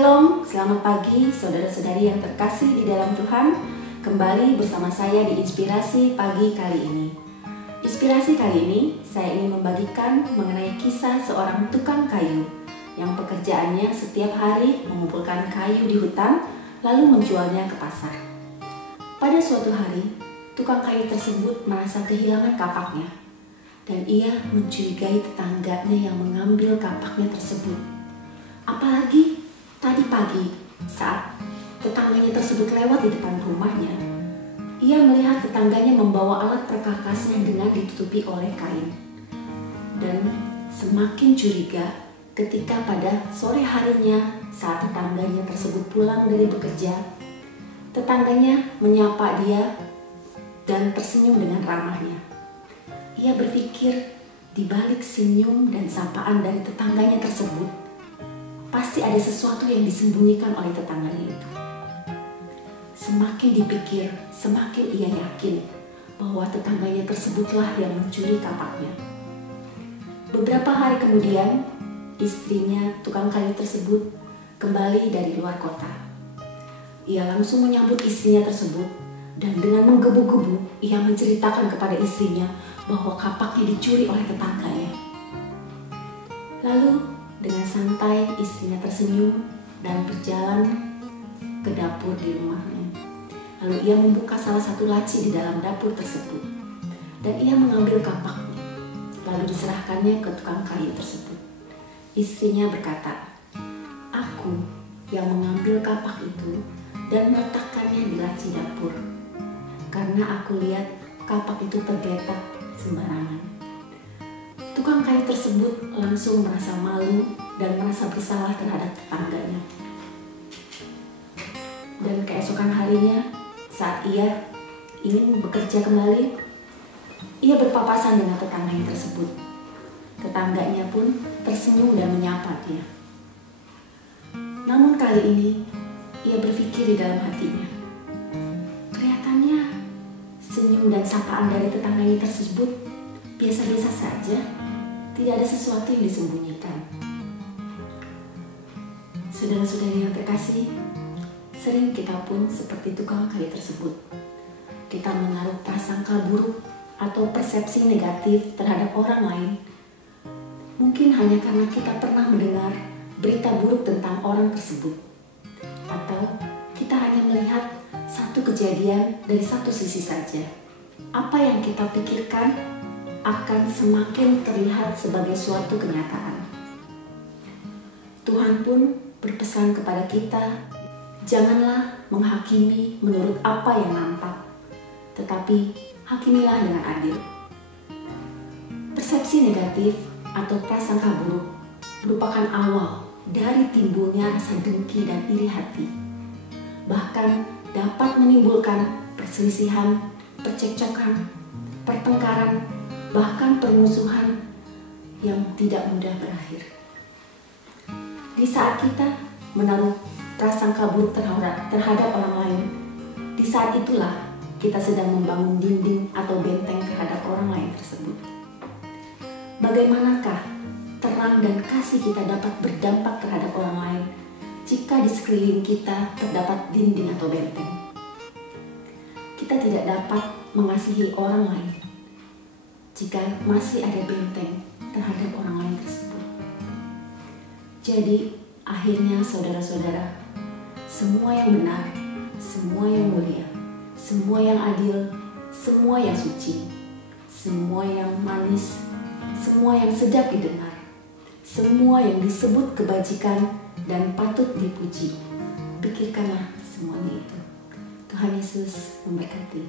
Shalom, selamat pagi saudara-saudari yang terkasih di dalam Tuhan. Kembali bersama saya di Inspirasi Pagi kali ini. Inspirasi kali ini saya ingin membagikan mengenai kisah seorang tukang kayu yang pekerjaannya setiap hari mengumpulkan kayu di hutan lalu menjualnya ke pasar. Pada suatu hari, tukang kayu tersebut merasa kehilangan kapaknya dan ia mencurigai tetangganya yang mengambil kapaknya tersebut. Apalagi tadi pagi saat tetangganya tersebut lewat di depan rumahnya, ia melihat tetangganya membawa alat perkakasnya dengan ditutupi oleh kain. Dan semakin curiga ketika pada sore harinya saat tetangganya tersebut pulang dari bekerja, tetangganya menyapa dia dan tersenyum dengan ramahnya. Ia berpikir di balik senyum dan sapaan dari tetangganya tersebut, pasti ada sesuatu yang disembunyikan oleh tetangganya itu. Semakin dipikir, semakin ia yakin bahwa tetangganya tersebutlah yang mencuri kapaknya. Beberapa hari kemudian, istrinya, tukang kayu tersebut, kembali dari luar kota. Ia langsung menyambut istrinya tersebut dan dengan menggebu-gebu ia menceritakan kepada istrinya bahwa kapaknya dicuri oleh tetangganya. Lalu dengan santai istrinya tersenyum dan berjalan ke dapur di rumahnya. Lalu ia membuka salah satu laci di dalam dapur tersebut dan ia mengambil kapaknya. Lalu diserahkannya ke tukang kayu tersebut. Istrinya berkata, "Aku yang mengambil kapak itu dan meletakkannya di laci dapur karena aku lihat kapak itu tergeletak sembarangan." Tukang kayu tersebut langsung merasa malu dan merasa bersalah terhadap tetangganya. Dan keesokan harinya, saat ia ingin bekerja kembali, ia berpapasan dengan tetangganya tersebut. Tetangganya pun tersenyum dan menyapa dia. Namun kali ini, ia berpikir di dalam hatinya, kelihatannya senyum dan sapaan dari tetangganya tersebut biasa-biasa saja. Tidak ada sesuatu yang disembunyikan. Saudara-saudari yang terkasih, sering kita pun seperti tukang kayu tersebut. Kita menaruh prasangka buruk atau persepsi negatif terhadap orang lain. Mungkin hanya karena kita pernah mendengar berita buruk tentang orang tersebut. Atau kita hanya melihat satu kejadian dari satu sisi saja. Apa yang kita pikirkan akan semakin terlihat sebagai suatu kenyataan. Tuhan pun berpesan kepada kita, janganlah menghakimi menurut apa yang nampak, tetapi hakimilah dengan adil. Persepsi negatif atau prasangka buruk merupakan awal dari timbulnya rasa dengki dan iri hati. Bahkan dapat menimbulkan perselisihan, percekcokan, pertengkaran, bahkan permusuhan yang tidak mudah berakhir. Di saat kita menaruh prasangka buruk terhadap orang lain, di saat itulah kita sedang membangun dinding atau benteng terhadap orang lain tersebut. Bagaimanakah terang dan kasih kita dapat berdampak terhadap orang lain jika di sekeliling kita terdapat dinding atau benteng? Kita tidak dapat mengasihi orang lain jika masih ada benteng terhadap orang lain tersebut. Jadi, akhirnya saudara-saudara, semua yang benar, semua yang mulia, semua yang adil, semua yang suci, semua yang manis, semua yang sedap didengar, semua yang disebut kebajikan dan patut dipuji, pikirkanlah semuanya itu. Tuhan Yesus memberkati.